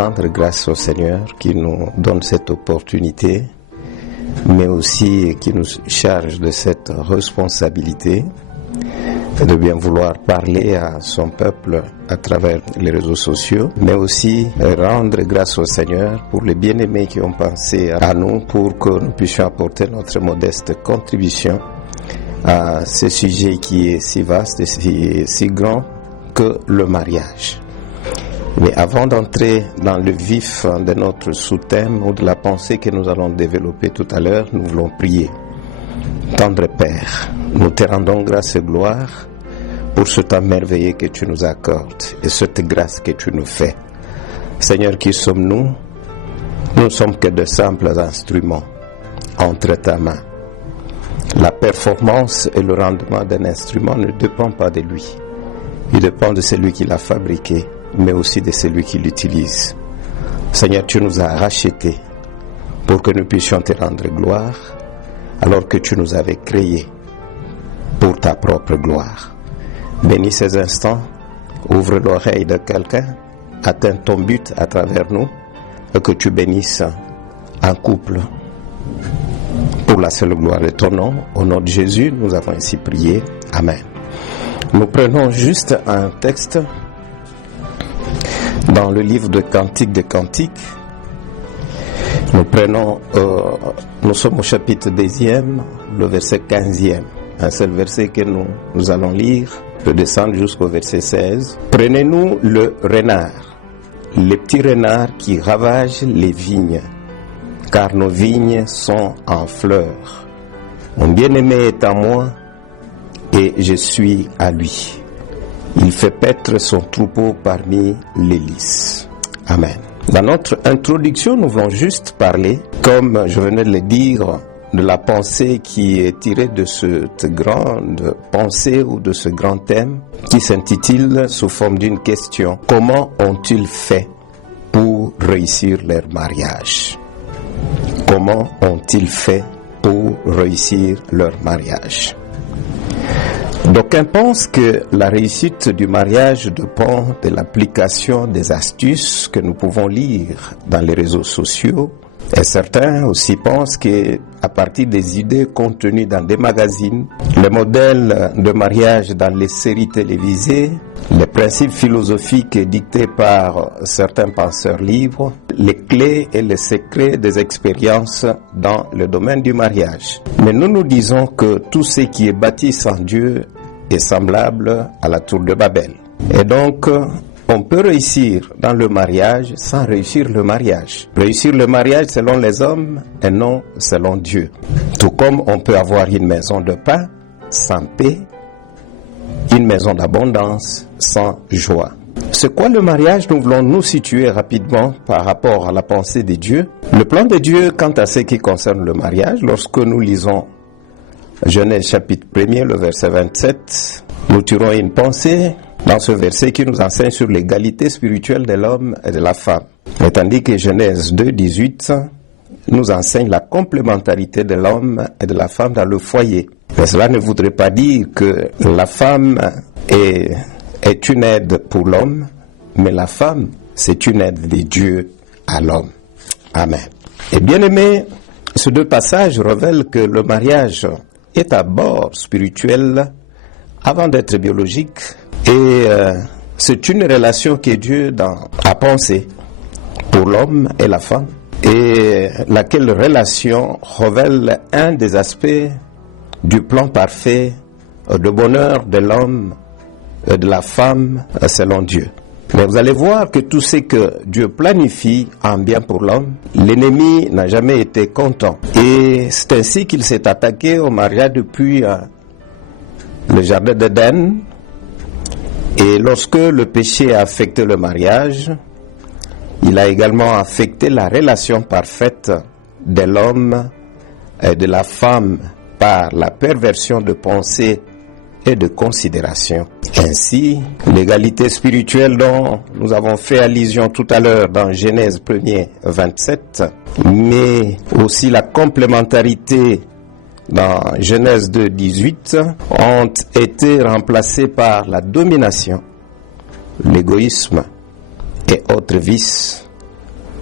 rendre grâce au Seigneur qui nous donne cette opportunité, mais aussi qui nous charge de cette responsabilité de bien vouloir parler à son peuple à travers les réseaux sociaux, mais aussi rendre grâce au Seigneur pour les bien-aimés qui ont pensé à nous pour que nous puissions apporter notre modeste contribution à ce sujet qui est si vaste et si grand que le mariage. Mais avant d'entrer dans le vif de notre sous-thème ou de la pensée que nous allons développer tout à l'heure, nous voulons prier. Tendre Père, nous te rendons grâce et gloire pour ce temps merveilleux que tu nous accordes et cette grâce que tu nous fais. Seigneur, qui sommes-nous? Nous ne sommes que de simples instruments entre ta main. La performance et le rendement d'un instrument ne dépend pas de lui. Il dépend de celui qui l'a fabriqué, mais aussi de celui qui l'utilise. Seigneur, tu nous as rachetés pour que nous puissions te rendre gloire, alors que tu nous avais créés pour ta propre gloire. Bénis ces instants, ouvre l'oreille de quelqu'un, atteins ton but à travers nous, et que tu bénisses un couple pour la seule gloire de ton nom. Au nom de Jésus, nous avons ainsi prié. Amen. Nous prenons juste un texte dans le livre de Cantiques des Cantiques. Nous sommes au chapitre 2e, le verset 15e. Un seul verset que nous allons lire, de descendre jusqu'au verset 16. Prenez-nous le renard, les petits renards qui ravagent les vignes, car nos vignes sont en fleurs. Mon bien-aimé est à moi, et je suis à lui. Il fait paître son troupeau parmi les lys. Amen. Dans notre introduction, nous voulons juste parler, comme je venais de le dire, de la pensée qui est tirée de cette grande pensée ou de ce grand thème qui s'intitule sous forme d'une question: comment ont-ils fait pour réussir leur mariage? Comment ont-ils fait pour réussir leur mariage? D'aucuns pensent que la réussite du mariage dépend de l'application des astuces que nous pouvons lire dans les réseaux sociaux. Et certains aussi pensent qu'à partir des idées contenues dans des magazines, les modèles de mariage dans les séries télévisées, les principes philosophiques dictés par certains penseurs libres, les clés et les secrets des expériences dans le domaine du mariage. Mais nous disons que tout ce qui est bâti sans Dieu est semblable à la tour de Babel. Et donc, on peut réussir dans le mariage sans réussir le mariage. Réussir le mariage selon les hommes et non selon Dieu. Tout comme on peut avoir une maison de pain sans paix, une maison d'abondance sans joie. C'est quoi le mariage? Nous voulons nous situer rapidement par rapport à la pensée de Dieu. Le plan de Dieu quant à ce qui concerne le mariage, lorsque nous lisons Genèse chapitre 1er, le verset 27, nous tirons une pensée dans ce verset qui nous enseigne sur l'égalité spirituelle de l'homme et de la femme. Et tandis que Genèse 2, 18 nous enseigne la complémentarité de l'homme et de la femme dans le foyer. Mais cela ne voudrait pas dire que la femme est une aide pour l'homme, mais la femme, c'est une aide de Dieu à l'homme. Amen. Et bien aimé, ces deux passages révèlent que le mariage est d'abord spirituel avant d'être biologique. Et c'est une relation que Dieu a pensée pour l'homme et la femme, et laquelle relation révèle un des aspects du plan parfait de bonheur de l'homme et de la femme selon Dieu. Mais vous allez voir que tout ce que Dieu planifie en bien pour l'homme, l'ennemi n'a jamais été content. Et c'est ainsi qu'il s'est attaqué au mariage depuis le jardin d'Éden. Et lorsque le péché a affecté le mariage, il a également affecté la relation parfaite de l'homme et de la femme par la perversion de pensée et de considération. Ainsi, l'égalité spirituelle dont nous avons fait allusion tout à l'heure dans Genèse 1er 27, mais aussi la complémentarité dans Genèse 2, 18, ont été remplacés par la domination, l'égoïsme et autres vices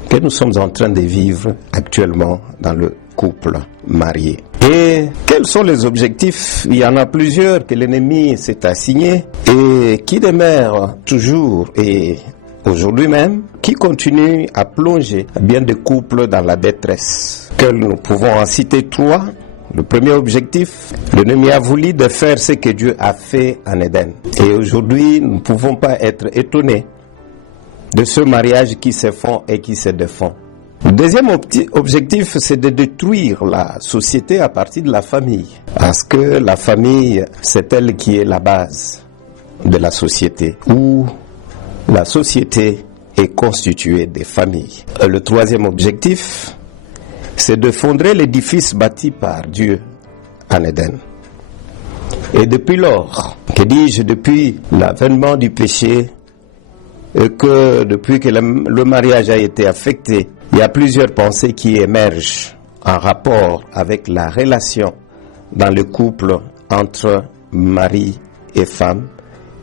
que nous sommes en train de vivre actuellement dans le couple marié. Et quels sont les objectifs? Il y en a plusieurs que l'ennemi s'est assigné et qui demeurent toujours et aujourd'hui même, qui continue à plonger bien des couples dans la détresse. Que nous pouvons en citer 3. Le premier objectif, l'ennemi a voulu de faire ce que Dieu a fait en Éden. Et aujourd'hui, nous ne pouvons pas être étonnés de ce mariage qui se fond et qui se défend. Le deuxième objectif, c'est de détruire la société à partir de la famille. Parce que la famille, c'est elle qui est la base de la société, où la société est constituée des familles. Le troisième objectif, c'est de fondre l'édifice bâti par Dieu en Éden. Et depuis lors, que dis-je, depuis l'avènement du péché, et que depuis que le mariage a été affecté, il y a plusieurs pensées qui émergent en rapport avec la relation dans le couple entre mari et femme,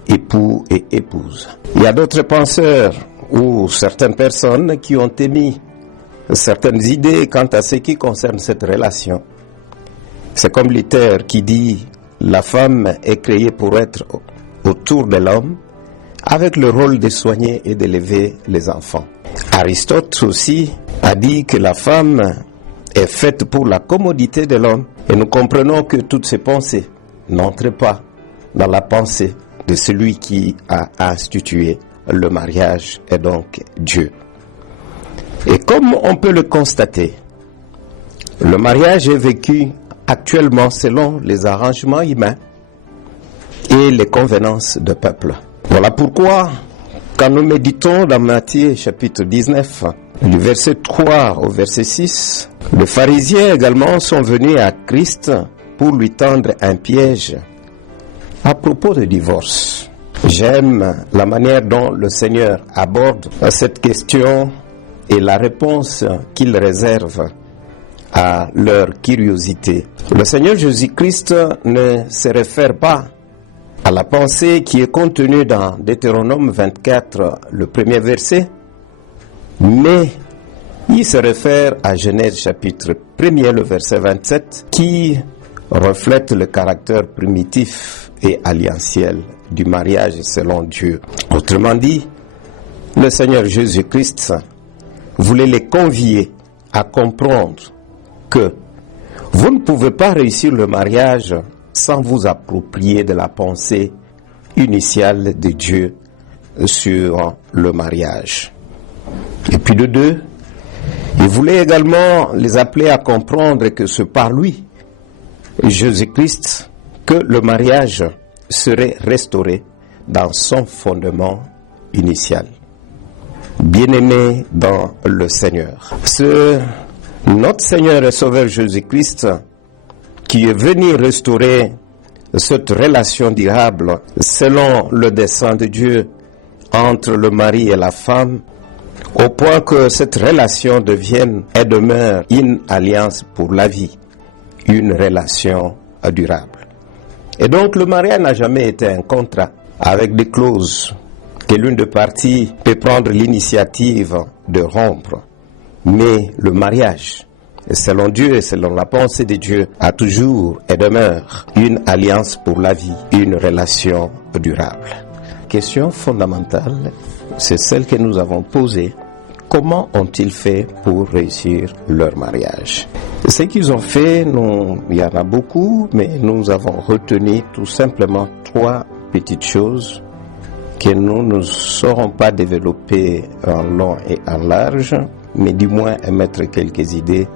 époux et épouse. Il y a d'autres penseurs ou certaines personnes qui ont émis certaines idées quant à ce qui concerne cette relation. C'est comme Luther qui dit « La femme est créée pour être autour de l'homme avec le rôle de soigner et d'élever les enfants. » Aristote aussi a dit que la femme est faite pour la commodité de l'homme et nous comprenons que toutes ces pensées n'entrent pas dans la pensée de celui qui a institué le mariage et donc Dieu. Et comme on peut le constater, le mariage est vécu actuellement selon les arrangements humains et les convenances de peuple. Voilà pourquoi, quand nous méditons dans Matthieu chapitre 19, du verset 3 au verset 6, les pharisiens également sont venus à Christ pour lui tendre un piège à propos de divorce. J'aime la manière dont le Seigneur aborde cette question et la réponse qu'il réserve à leur curiosité. Le Seigneur Jésus-Christ ne se réfère pas à la pensée qui est contenue dans Deutéronome 24, le premier verset, mais il se réfère à Genèse chapitre 1er, le verset 27, qui reflète le caractère primitif et alliantiel du mariage selon Dieu. Autrement dit, le Seigneur Jésus-Christ voulait les convier à comprendre que vous ne pouvez pas réussir le mariage sans vous approprier de la pensée initiale de Dieu sur le mariage. Et puis de deux, il voulait également les appeler à comprendre que c'est par lui, Jésus-Christ, que le mariage serait restauré dans son fondement initial. Bien-aimés dans le Seigneur, c'est notre Seigneur et Sauveur Jésus-Christ qui est venu restaurer cette relation durable selon le dessein de Dieu entre le mari et la femme, au point que cette relation devienne et demeure une alliance pour la vie, une relation durable. Et donc le mariage n'a jamais été un contrat avec des clauses que l'une des parties peut prendre l'initiative de rompre. Mais le mariage, selon Dieu et selon la pensée de Dieu, a toujours et demeure une alliance pour la vie, une relation durable. Question fondamentale, c'est celle que nous avons posée. Comment ont-ils fait pour réussir leur mariage? Ce qu'ils ont fait, il y en a beaucoup, mais nous avons retenu tout simplement 3 petites choses que nous ne saurons pas développer en long et en large, mais du moins émettre quelques idées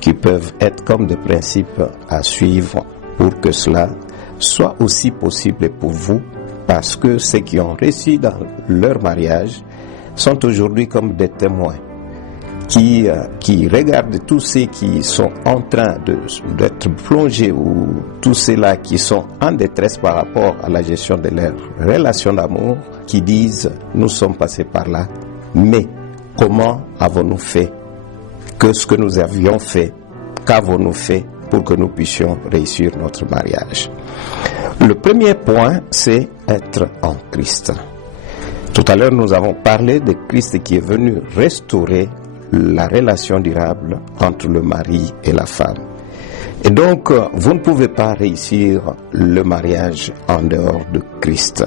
qui peuvent être comme des principes à suivre pour que cela soit aussi possible pour vous, parce que ceux qui ont réussi dans leur mariage sont aujourd'hui comme des témoins qui regardent tous ceux qui sont en train d'être plongés ou tous ceux-là qui sont en détresse par rapport à la gestion de leur relation d'amour, qui disent « nous sommes passés par là, mais comment avons-nous fait que ce que nous avions fait, qu'avons-nous fait pour que nous puissions réussir notre mariage ?» Le premier point, c'est être en Christ. Tout à l'heure, nous avons parlé de Christ qui est venu restaurer la relation durable entre le mari et la femme. Et donc, vous ne pouvez pas réussir le mariage en dehors de Christ.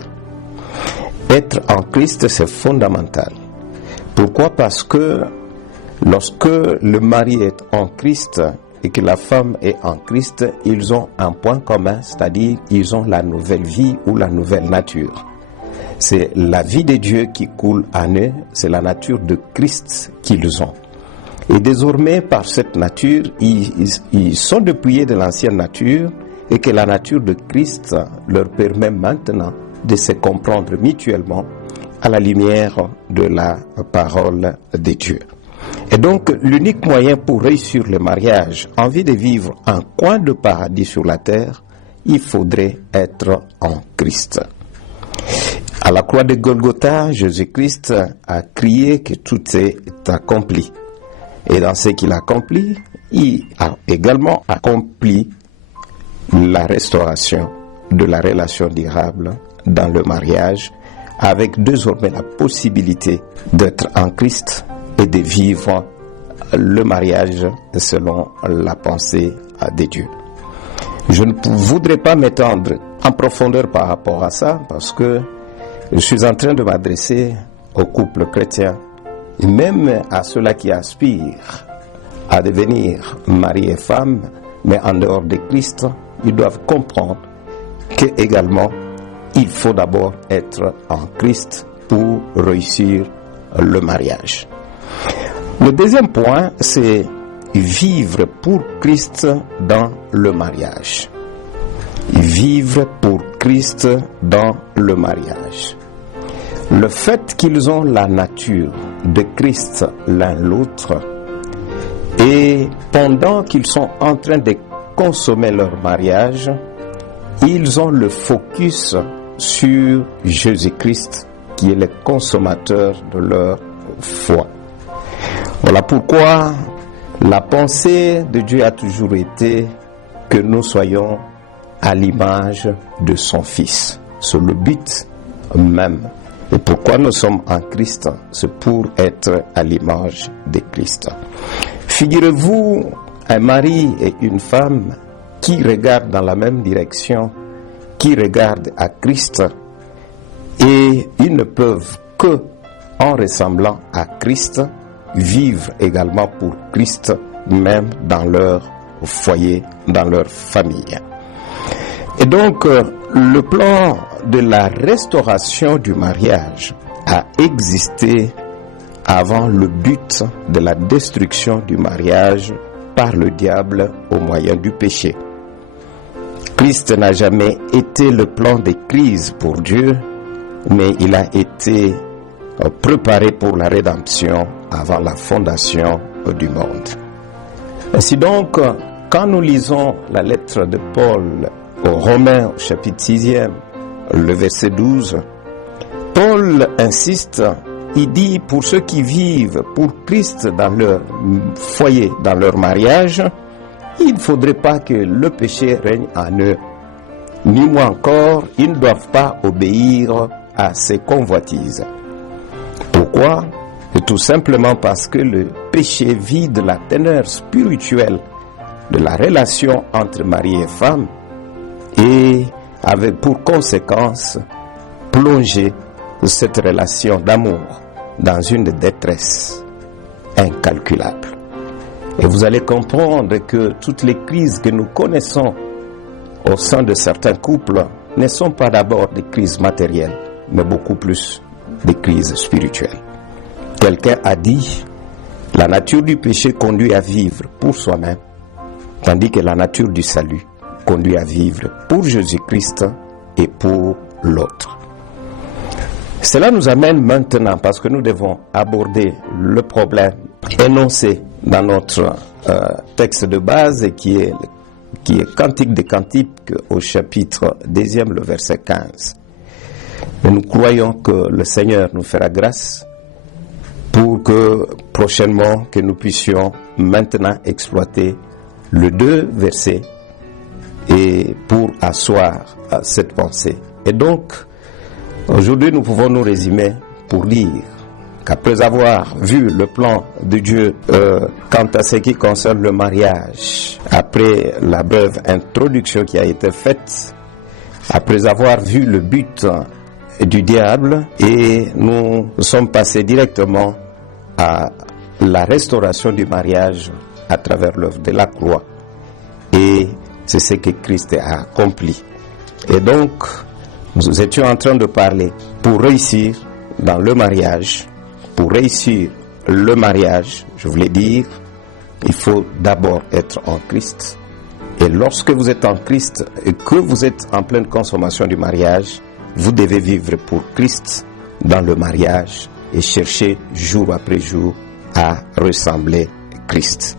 Être en Christ, c'est fondamental. Pourquoi? Parce que lorsque le mari est en Christ et que la femme est en Christ, ils ont un point commun, c'est-à-dire ils ont la nouvelle vie ou la nouvelle nature. C'est la vie de Dieu qui coule en eux, c'est la nature de Christ qu'ils ont. Et désormais, par cette nature, ils sont dépouillés de l'ancienne nature et que la nature de Christ leur permet maintenant de se comprendre mutuellement à la lumière de la parole de Dieu. Et donc, l'unique moyen pour réussir le mariage, en vue de vivre un coin de paradis sur la terre, il faudrait être en Christ. À la croix de Golgotha, Jésus-Christ a crié que tout est accompli. Et dans ce qu'il a accompli, il a également accompli la restauration de la relation durable dans le mariage, avec désormais la possibilité d'être en Christ et de vivre le mariage selon la pensée de Dieu. Je ne voudrais pas m'étendre en profondeur par rapport à ça, parce que je suis en train de m'adresser aux couples chrétiens, et même à ceux-là qui aspirent à devenir mari et femme, mais en dehors de Christ, ils doivent comprendre que également il faut d'abord être en Christ pour réussir le mariage. Le deuxième point, c'est vivre pour Christ dans le mariage. Vivre pour Christ dans le mariage. Le fait qu'ils ont la nature de Christ l'un l'autre, et pendant qu'ils sont en train de consommer leur mariage, ils ont le focus sur Jésus-Christ qui est le consommateur de leur foi. Voilà pourquoi la pensée de Dieu a toujours été que nous soyons à l'image de son Fils. C'est le but même. Et pourquoi nous sommes en Christ? C'est pour être à l'image de Christ. Figurez-vous un mari et une femme qui regardent dans la même direction, qui regardent à Christ, et ils ne peuvent que, en ressemblant à Christ, vivre également pour Christ, même dans leur foyer, dans leur famille. Et donc, le plan de la restauration du mariage a existé avant le but de la destruction du mariage par le diable au moyen du péché. Christ n'a jamais été le plan de crise pour Dieu, mais il a été préparé pour la rédemption avant la fondation du monde. Ainsi donc, quand nous lisons la lettre de Paul aux Romains, au chapitre 6e, le verset 12, Paul insiste, il dit, pour ceux qui vivent pour Christ dans leur foyer, dans leur mariage, il ne faudrait pas que le péché règne en eux. Ni moins encore, ils ne doivent pas obéir à ces convoitises. Pourquoi? Tout simplement parce que le péché vide la teneur spirituelle de la relation entre mari et femme et avait pour conséquence plongé cette relation d'amour dans une détresse incalculable. Et vous allez comprendre que toutes les crises que nous connaissons au sein de certains couples ne sont pas d'abord des crises matérielles, mais beaucoup plus des crises spirituelles. Quelqu'un a dit, la nature du péché conduit à vivre pour soi-même, tandis que la nature du salut conduit à vivre pour Jésus-Christ et pour l'autre. Cela nous amène maintenant, parce que nous devons aborder le problème énoncé dans notre texte de base qui est Cantique des Cantiques au chapitre 2e, le verset 15. Et nous croyons que le Seigneur nous fera grâce pour que prochainement que nous puissions maintenant exploiter le 2 versets et pour asseoir cette pensée. Et donc, aujourd'hui, nous pouvons nous résumer pour dire qu'après avoir vu le plan de Dieu quant à ce qui concerne le mariage, après la brève introduction qui a été faite, après avoir vu le but du diable, et nous sommes passés directement à la restauration du mariage à travers l'œuvre de la croix. Et c'est ce que Christ a accompli. Et donc, nous étions en train de parler pour réussir dans le mariage. Pour réussir le mariage, je voulais dire, il faut d'abord être en Christ. Et lorsque vous êtes en Christ et que vous êtes en pleine consommation du mariage, vous devez vivre pour Christ dans le mariage et chercher jour après jour à ressembler Christ.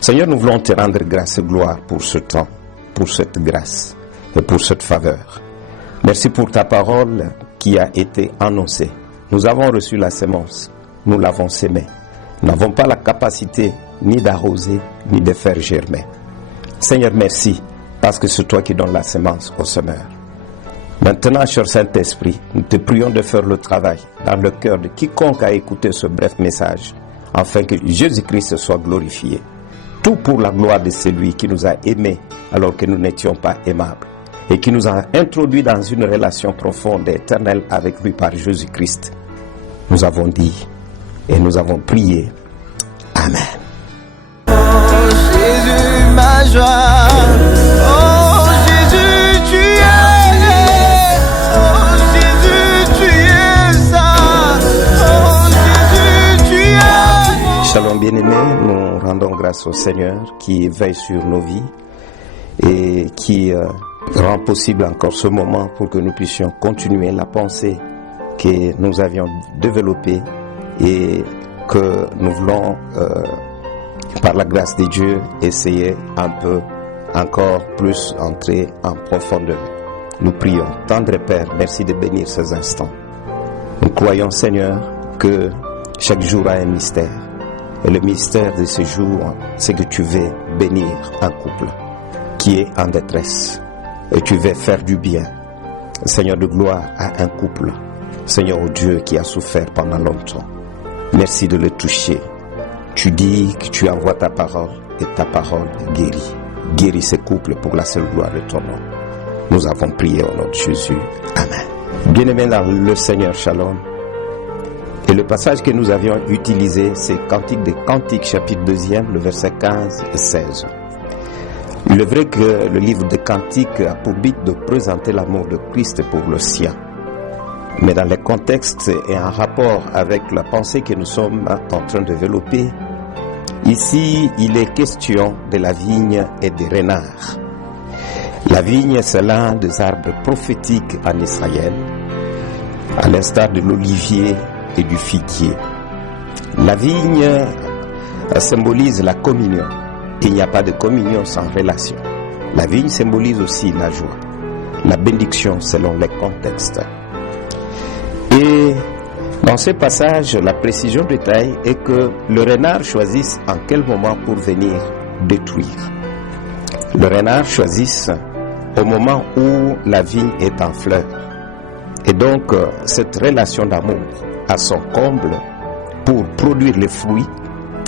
Seigneur, nous voulons te rendre grâce et gloire pour ce temps, pour cette grâce et pour cette faveur. Merci pour ta parole qui a été annoncée. Nous avons reçu la semence, nous l'avons sémée. Nous n'avons pas la capacité ni d'arroser, ni de faire germer. Seigneur, merci, parce que c'est toi qui donnes la semence au semeur. Maintenant, cher Saint-Esprit, nous te prions de faire le travail dans le cœur de quiconque a écouté ce bref message, afin que Jésus-Christ soit glorifié. Tout pour la gloire de celui qui nous a aimés alors que nous n'étions pas aimables, et qui nous a introduits dans une relation profonde et éternelle avec lui par Jésus-Christ. Nous avons dit et nous avons prié. Amen. Oh Jésus, ma joie. Oh Jésus, tu es. Oh Jésus, tu es ça. Oh Jésus, tu es. Shalom bien-aimés, nous rendons grâce au Seigneur qui veille sur nos vies et qui rend possible encore ce moment pour que nous puissions continuer la pensée que nous avions développée et que nous voulons, par la grâce de Dieu, essayer un peu encore plus entrer en profondeur. Nous prions. Tendre Père, merci de bénir ces instants. Nous croyons, Seigneur, que chaque jour a un mystère. Et le mystère de ce jour, c'est que tu veux bénir un couple qui est en détresse. Et tu veux faire du bien, Seigneur de gloire, à un couple. Seigneur, oh Dieu, qui a souffert pendant longtemps. Merci de le toucher. Tu dis que tu envoies ta parole et ta parole guérit. Guéris ce couple pour la seule gloire de ton nom. Nous avons prié au nom de Jésus. Amen. Bien-aimés dans le Seigneur, Shalom. Et le passage que nous avions utilisé, c'est Cantique des Cantiques, chapitre 2, le verset 15 et 16. Il est vrai que le livre des Cantiques a pour but de présenter l'amour de Christ pour le sien. Mais dans le contexte et en rapport avec la pensée que nous sommes en train de développer, ici, il est question de la vigne et des renards. La vigne, c'est l'un des arbres prophétiques en Israël, à l'instar de l'olivier et du figuier. La vigne symbolise la communion. Il n'y a pas de communion sans relation. La vigne symbolise aussi la joie, la bénédiction selon les contextes. Et dans ce passage, la précision de taille est que le renard choisisse en quel moment pour venir détruire. Le renard choisisse au moment où la vigne est en fleur. Et donc, cette relation d'amour a son comble pour produire les fruits.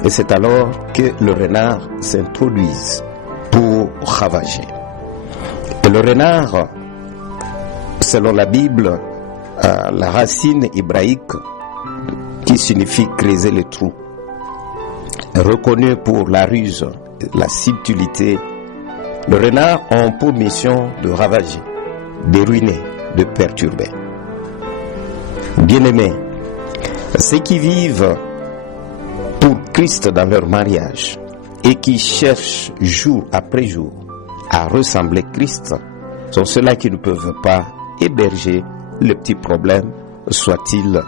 Et c'est alors que le renard s'introduise pour ravager. Et le renard, selon la Bible, la racine hébraïque qui signifie creuser le trou, reconnu pour la ruse, la subtilité, le renard a pour mission de ravager, de ruiner, de perturber. Bien-aimés, ceux qui vivent pour Christ dans leur mariage et qui cherchent jour après jour à ressembler Christ sont ceux-là qui ne peuvent pas héberger les petits problèmes, soit-il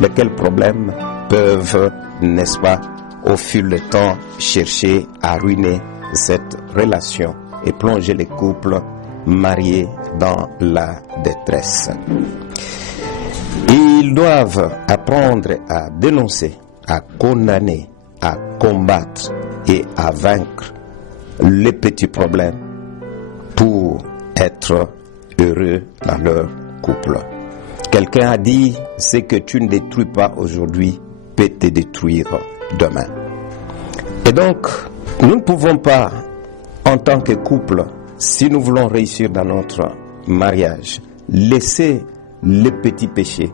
lesquels problèmes peuvent, n'est-ce pas, au fil du temps, chercher à ruiner cette relation et plonger les couples mariés dans la détresse. Et ils doivent apprendre à dénoncer, à condamner, à combattre et à vaincre les petits problèmes pour être heureux dans leur couple. Quelqu'un a dit, ce que tu ne détruis pas aujourd'hui peut te détruire demain. Et donc, nous ne pouvons pas, en tant que couple, si nous voulons réussir dans notre mariage, laisser les petits péchés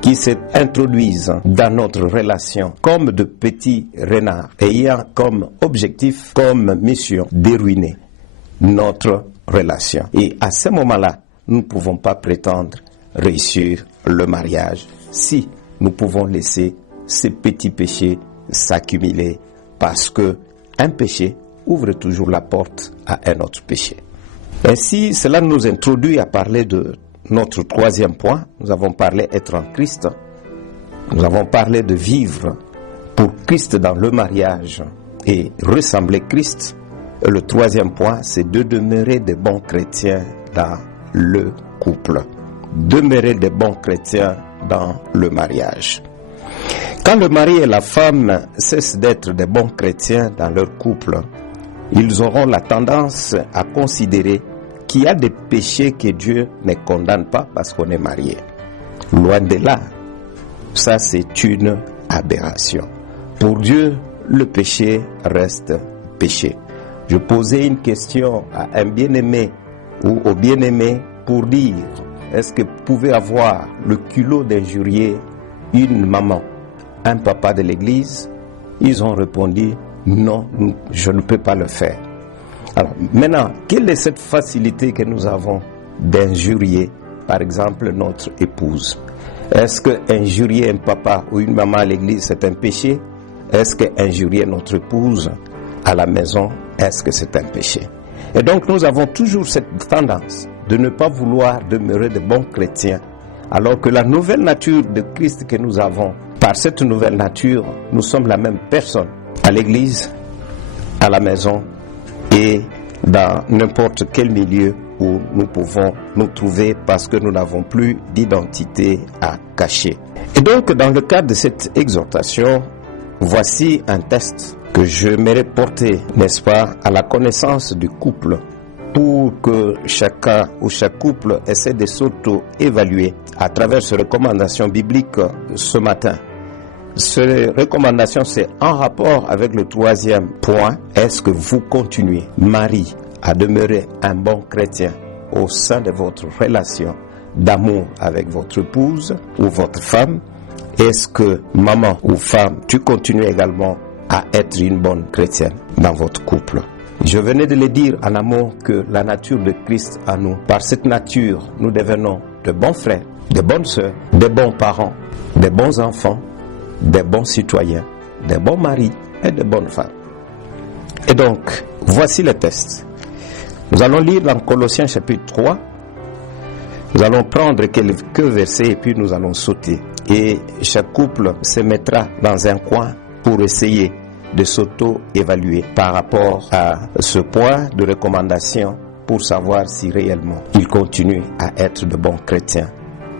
qui s'introduisent dans notre relation comme de petits renards, ayant comme objectif, comme mission, de ruiner notre relation. Et à ce moment-là, nous ne pouvons pas prétendre réussir le mariage si nous pouvons laisser ces petits péchés s'accumuler, parce que un péché ouvre toujours la porte à un autre péché. Ainsi, cela nous introduit à parler de notre troisième point. Nous avons parlé être en Christ. Nous avons parlé de vivre pour Christ dans le mariage et ressembler Christ. Et le troisième point, c'est de demeurer des bons chrétiens dans le couple. Demeurer des bons chrétiens dans le mariage. Quand le mari et la femme cessent d'être des bons chrétiens dans leur couple, ils auront la tendance à considérer qu'il y a des péchés que Dieu ne condamne pas parce qu'on est marié. Loin de là, ça c'est une aberration. Pour Dieu, le péché reste péché. Je posais une question à un bien-aimé ou au bien-aimé pour dire, est-ce que vous pouvez avoir le culot d'injurier une maman, un papa de l'église? Ils ont répondu, non, je ne peux pas le faire. Alors maintenant, quelle est cette facilité que nous avons d'injurier, par exemple, notre épouse? Est-ce que injurier un papa ou une maman à l'église, c'est un péché? Est-ce que injurier notre épouse à la maison, est-ce que c'est un péché? Et donc nous avons toujours cette tendance de ne pas vouloir demeurer de bons chrétiens, alors que la nouvelle nature de Christ que nous avons, par cette nouvelle nature, nous sommes la même personne à l'église, à la maison et dans n'importe quel milieu où nous pouvons nous trouver, parce que nous n'avons plus d'identité à cacher. Et donc, dans le cadre de cette exhortation, voici un test que j'aimerais porter, n'est-ce pas, à la connaissance du couple, pour que chacun ou chaque couple essaie de s'auto-évaluer à travers ces recommandations bibliques ce matin. Ces recommandations, c'est en rapport avec le troisième point. Est-ce que vous continuez, mari, à demeurer un bon chrétien au sein de votre relation d'amour avec votre épouse ou votre femme? Est-ce que maman ou femme, tu continues également à être une bonne chrétienne dans votre couple? Je venais de le dire en amont que la nature de Christ en nous, par cette nature, nous devenons de bons frères, de bonnes sœurs, de bons parents, de bons enfants, des bons citoyens, des bons maris et de bonnes femmes. Et donc, voici le test. Nous allons lire dans Colossiens chapitre 3. Nous allons prendre quelques versets et puis nous allons sauter. Et chaque couple se mettra dans un coin pour essayer de s'auto-évaluer par rapport à ce point de recommandation pour savoir si réellement ils continuent à être de bons chrétiens,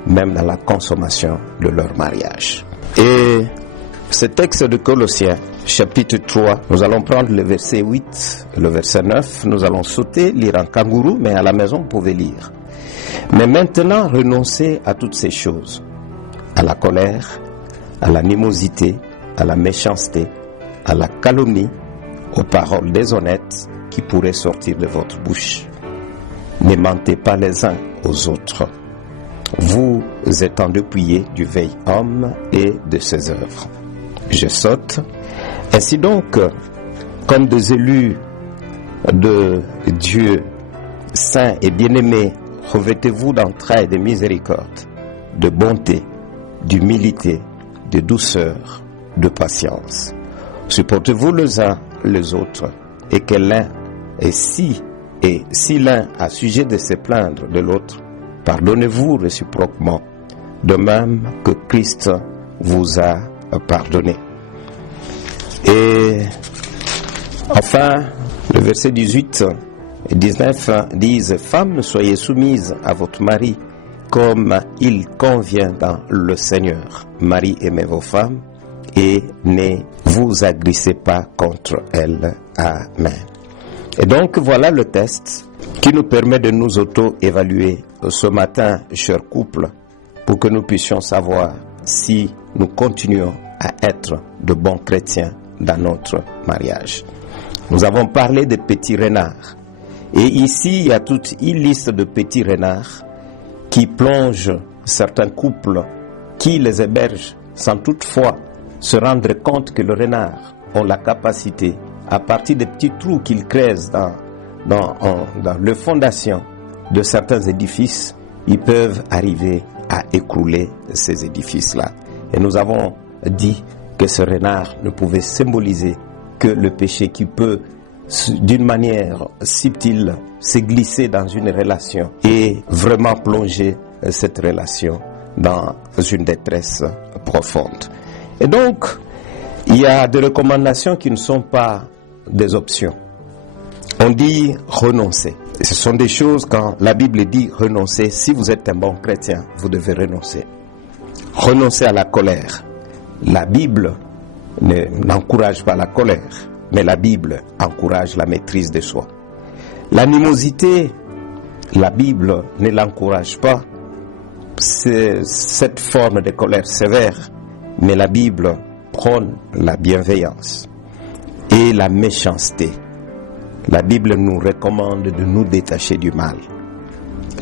même dans la consommation de leur mariage. Et ce texte de Colossiens, chapitre 3, nous allons prendre le verset 8, le verset 9, nous allons sauter, lire en kangourou, mais à la maison, vous pouvez lire. Mais maintenant, renoncez à toutes ces choses, à la colère, à l'animosité, à la méchanceté, à la calomnie, aux paroles déshonnêtes qui pourraient sortir de votre bouche. Ne mentez pas les uns aux autres, vous étant dépouillés du vieil homme et de ses œuvres. Je saute. Ainsi donc, comme des élus de Dieu, saints et bien-aimés, revêtez-vous d'entrailles de miséricorde, de bonté, d'humilité, de douceur, de patience. Supportez-vous les uns les autres, et que l'un est si l'un a sujet de se plaindre de l'autre, pardonnez-vous réciproquement, de même que Christ vous a pardonné. Et enfin, le verset 18 et 19 disent: Femmes, soyez soumises à votre mari comme il convient dans le Seigneur. Marie, aimez vos femmes et ne vous agressez pas contre elles. Amen. Et donc voilà le test qui nous permet de nous auto-évaluer ce matin, chers couples, pour que nous puissions savoir si nous continuons à être de bons chrétiens dans notre mariage. Nous avons parlé des petits renards. Et ici, il y a toute une liste de petits renards qui plongent certains couples qui les hébergent sans toutefois se rendre compte que le renard a la capacité, à partir des petits trous qu'ils creusent dans les fondations de certains édifices, ils peuvent arriver à écrouler ces édifices-là. Et nous avons dit que ce renard ne pouvait symboliser que le péché qui peut, d'une manière subtile, se glisser dans une relation et vraiment plonger cette relation dans une détresse profonde. Et donc, il y a des recommandations qui ne sont pas des options. On dit renoncer. Et ce sont des choses, quand la Bible dit renoncer, si vous êtes un bon chrétien, vous devez renoncer. Renoncer à la colère. La Bible n'encourage pas la colère, mais la Bible encourage la maîtrise de soi. L'animosité, la Bible ne l'encourage pas. C'est cette forme de colère sévère, mais la Bible prône la bienveillance et la méchanceté. La Bible nous recommande de nous détacher du mal.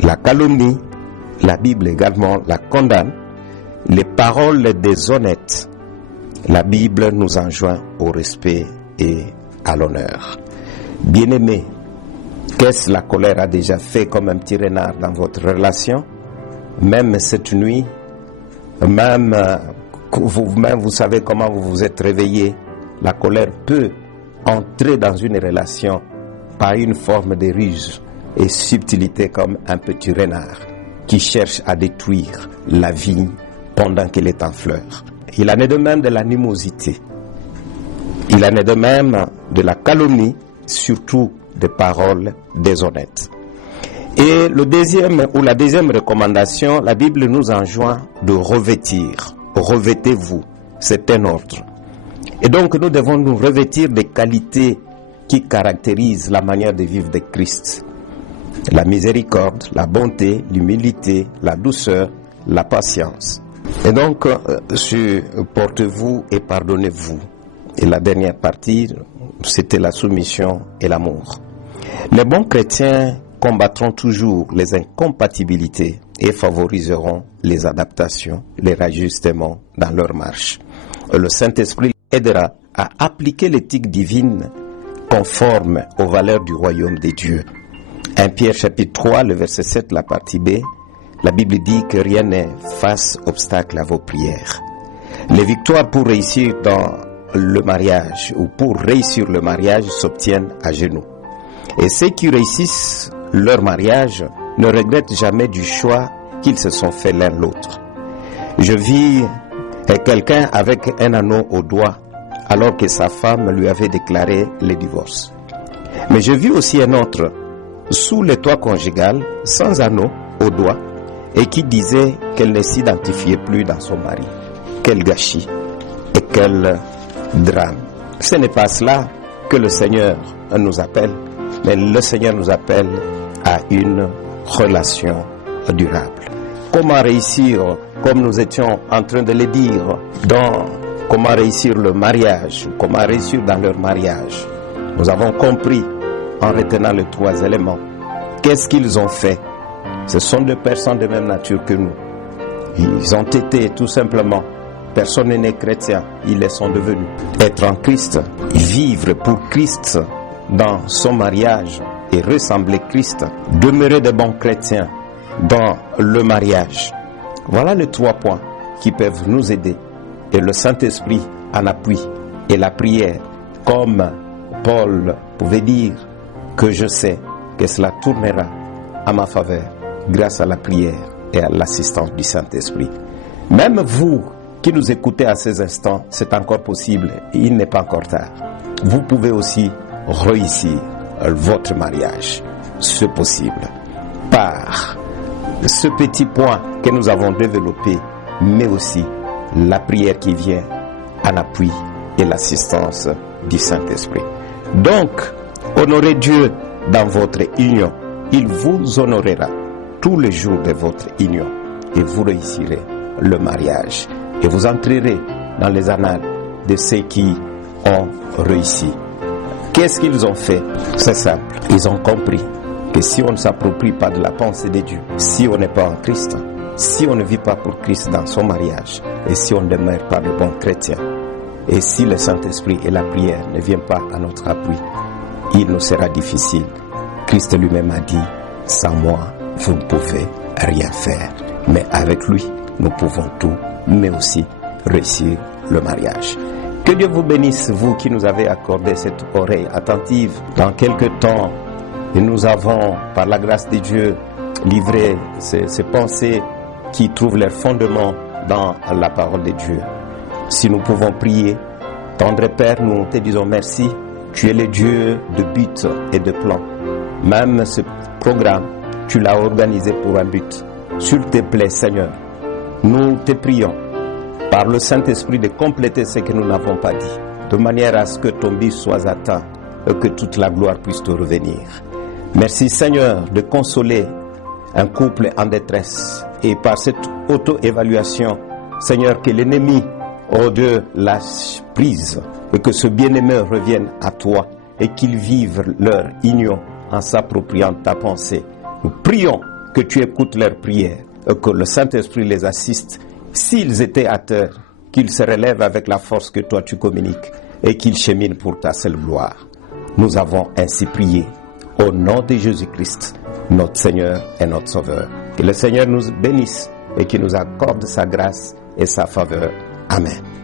La calomnie, la Bible également la condamne. Les paroles déshonnêtes, la Bible nous enjoint au respect et à l'honneur. Bien-aimés, qu'est-ce la colère a déjà fait comme un petit renard dans votre relation? Même cette nuit, même vous-même, vous savez comment vous vous êtes réveillé. La colère peut entrer dans une relation par une forme de ruse et subtilité comme un petit renard qui cherche à détruire la vigne pendant qu'elle est en fleurs. Il en est de même de l'animosité. Il en est de même de la calomnie, surtout des paroles déshonnêtes. Et la deuxième recommandation, la Bible nous enjoint de revêtir. Revêtez-vous, c'est un ordre. Et donc nous devons nous revêtir des qualités qui caractérisent la manière de vivre de Christ. La miséricorde, la bonté, l'humilité, la douceur, la patience. Et donc, supportez-vous et pardonnez-vous. Et la dernière partie, c'était la soumission et l'amour. Les bons chrétiens combattront toujours les incompatibilités et favoriseront les adaptations, les rajustements dans leur marche. Le Saint-Esprit aidera à appliquer l'éthique divine conforme aux valeurs du royaume des dieux. 1 Pierre chapitre 3, le verset 7, la partie B, la Bible dit que rien n'est fasse obstacle à vos prières. Les victoires pour réussir dans le mariage ou pour réussir le mariage s'obtiennent à genoux. Et ceux qui réussissent leur mariage ne regrettent jamais du choix qu'ils se sont fait l'un l'autre. Je vis quelqu'un avec un anneau au doigt alors que sa femme lui avait déclaré le divorce. Mais je vis aussi un autre sous le toit conjugal, sans anneau au doigt, et qui disait qu'elle ne s'identifiait plus dans son mari. Quel gâchis et quel drame. Ce n'est pas cela que le Seigneur nous appelle, mais le Seigneur nous appelle à une relation durable. Comment réussir, comme nous étions en train de le dire, dans comment réussir le mariage, comment réussir dans leur mariage. Nous avons compris, en retenant les trois éléments, qu'est-ce qu'ils ont fait. Ce sont deux personnes de même nature que nous. Ils ont été tout simplement, personne n'est né chrétien, ils le sont devenus. Être en Christ, vivre pour Christ dans son mariage et ressembler Christ, demeurer de bons chrétiens dans le mariage. Voilà les trois points qui peuvent nous aider. Et le Saint-Esprit en appui et la prière, comme Paul pouvait dire que je sais que cela tournera à ma faveur grâce à la prière et à l'assistance du Saint-Esprit. Même vous qui nous écoutez à ces instants, c'est encore possible, il n'est pas encore tard. Vous pouvez aussi réussir votre mariage, c'est possible, par ce petit point que nous avons développé, mais aussi la prière qui vient en appui et l'assistance du Saint-Esprit. Donc, honorez Dieu dans votre union. Il vous honorera tous les jours de votre union. et vous réussirez le mariage. Et vous entrerez dans les annales de ceux qui ont réussi. Qu'est-ce qu'ils ont fait? C'est simple. Ils ont compris que si on ne s'approprie pas de la pensée de Dieu, si on n'est pas en Christ, si on ne vit pas pour Christ dans son mariage, et si on ne demeure pas de bons chrétiens, et si le Saint-Esprit et la prière ne viennent pas à notre appui, il nous sera difficile. Christ lui-même a dit, sans moi, vous ne pouvez rien faire. Mais avec lui, nous pouvons tout, mais aussi réussir le mariage. Que Dieu vous bénisse, vous qui nous avez accordé cette oreille attentive. Dans quelques temps, nous avons, par la grâce de Dieu, livré ces pensées qui trouvent leur fondement dans la parole de Dieu. Si nous pouvons prier, tendre Père, nous te disons merci. Tu es le Dieu de but et de plan. Même ce programme, tu l'as organisé pour un but. S'il te plaît, Seigneur, nous te prions par le Saint-Esprit de compléter ce que nous n'avons pas dit, de manière à ce que ton but soit atteint et que toute la gloire puisse te revenir. Merci, Seigneur, de consoler un couple en détresse et par cette auto-évaluation, Seigneur, que l'ennemi, oh Dieu, lâche prise et que ce bien-aimé revienne à toi et qu'ils vivent leur union en s'appropriant ta pensée. Nous prions que tu écoutes leurs prières et que le Saint-Esprit les assiste. S'ils étaient à terre, qu'ils se relèvent avec la force que toi tu communiques et qu'ils cheminent pour ta seule gloire. Nous avons ainsi prié au nom de Jésus-Christ, notre Seigneur et notre Sauveur. Que le Seigneur nous bénisse et qu'il nous accorde sa grâce et sa faveur. Amen.